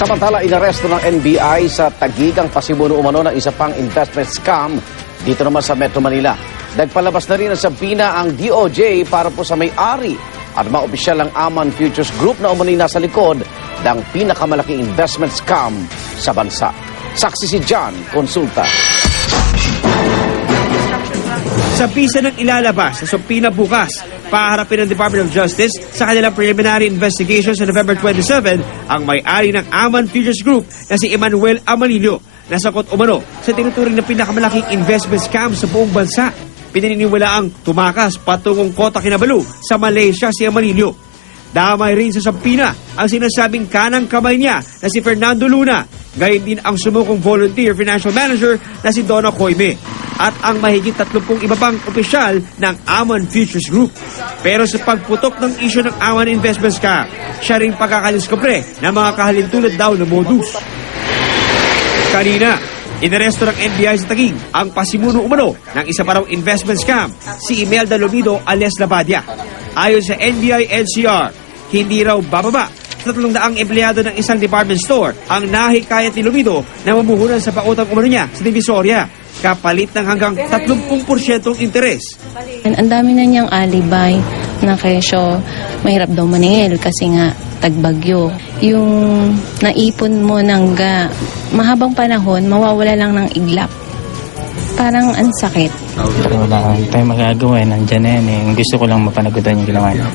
Samantala, inaresto ng NBI sa Taguig ang pasimuno umano ng isa pang investment scam dito naman sa Metro Manila. Nagpalabas na rin ang sabina ang DOJ para po sa may-ari at mga opisyal ng Aman Futures Group na umano'y nasa likod ng pinakamalaking investment scam sa bansa. Saksi si John Consulta. Sa bisa ng ilalabas sa subpina bukas, paharapin ng Department of Justice sa kanilang preliminary investigation sa November 27 ang may-ari ng Aman Futures Group na si Emmanuel Amanillo na sakot umano sa tinuturing na pinakamalaking investment scam sa buong bansa. Pinaniniwalaang tumakas patungong Kota Kinabalu sa Malaysia si Amanillo. Damay rin sa subpina ang sinasabing kanang kamay niya na si Fernando Luna, gayon din ang sumukong volunteer financial manager na si Donna Coime at ang mahigit 30 iba pang opisyal ng Aman Futures Group. Pero sa pagputok ng isyu ng Aman Investment Scam, siya rin pagkakadiskopre ng mga kahalintulad daw na modus. Kanina, inaresto ng NBI sa Taguig ang pasimuno umano ng isa pa raw investment scam, si Imelda Lomido alias Labadia. Ayon sa NBI NCR, hindi raw bababa sa 300 empleyado ng isang department store ang nahikayat ni Lomido na mamuhunan sa pautang umano niya sa Divisoria, kapalit ng hanggang 30% interes. Ang dami na niyang alibay na kesyo mahirap daw maningil kasi nga tagbagyo. Yung naipon mo ng mahabang panahon, mawawala lang ng iglap. Parang ang sakit. Wala tayong magagawa, nandyan na yan eh. Gusto ko lang mapanagutan yung ginawa niya.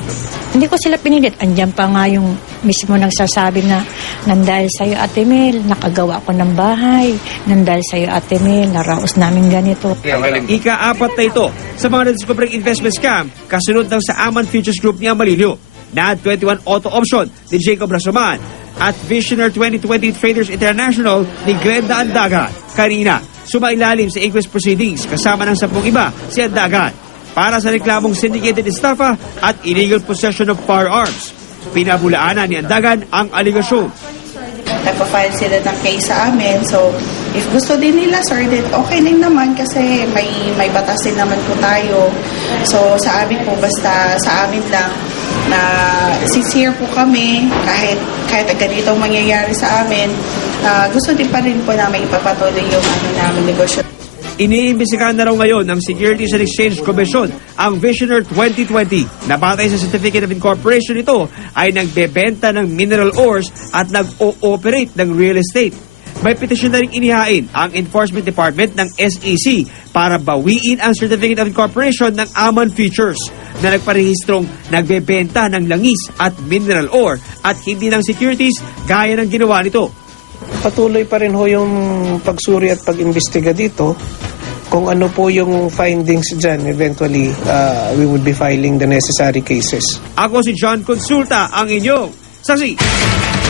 Hindi ko sila pinilit. Andyan pa nga yung mismo nagsasabi na nandahil sa'yo Ate Mel, nakagawa ko ng bahay. Nandahil sa'yo Ate Mel, naraos namin ganito. Ika-4 na ito sa mga nadiskubreng investment scam kasunod ng sa Aman Futures Group ni Amalillo, NAD 21 Auto Option ni Jacob Rasoman at Visioner 2020 Traders International ni Glenda Andagan. Kanina, sumailalim sa inquest proceedings kasama ng 10 iba si Andagan para sa reklamong syndicated estafa at illegal possession of firearms. Pinabulaanan ni Andagan ang aligasyon. Nagpa-file sila ng case sa amin. So, if gusto din nila, sir, then okay din naman kasi may batas din naman po tayo. So, sa amin po, basta sa amin lang na sincere po kami kahit ganito mangyayari sa amin, gusto din pa rin po namin ipapatuloy yung namin negosyo. Iniimbestigahan na raw ngayon ng Securities and Exchange Commission ang Visioner 2020 na batay sa Certificate of Incorporation ito ay nagbebenta ng mineral ores at nag-ooperate ng real estate. May petisyon na rin inihain ang Enforcement Department ng SEC para bawiin ang Certificate of Incorporation ng Aman Futures na nagparehistrong nagbebenta ng langis at mineral ore at hindi ng securities gaya ng ginawa nito. Patuloy pa rin ho yung pagsuri at pag-imbestiga dito. Kung ano po yung findings dyan, eventually we would be filing the necessary cases. Ako si John Consulta, ang inyong saksi.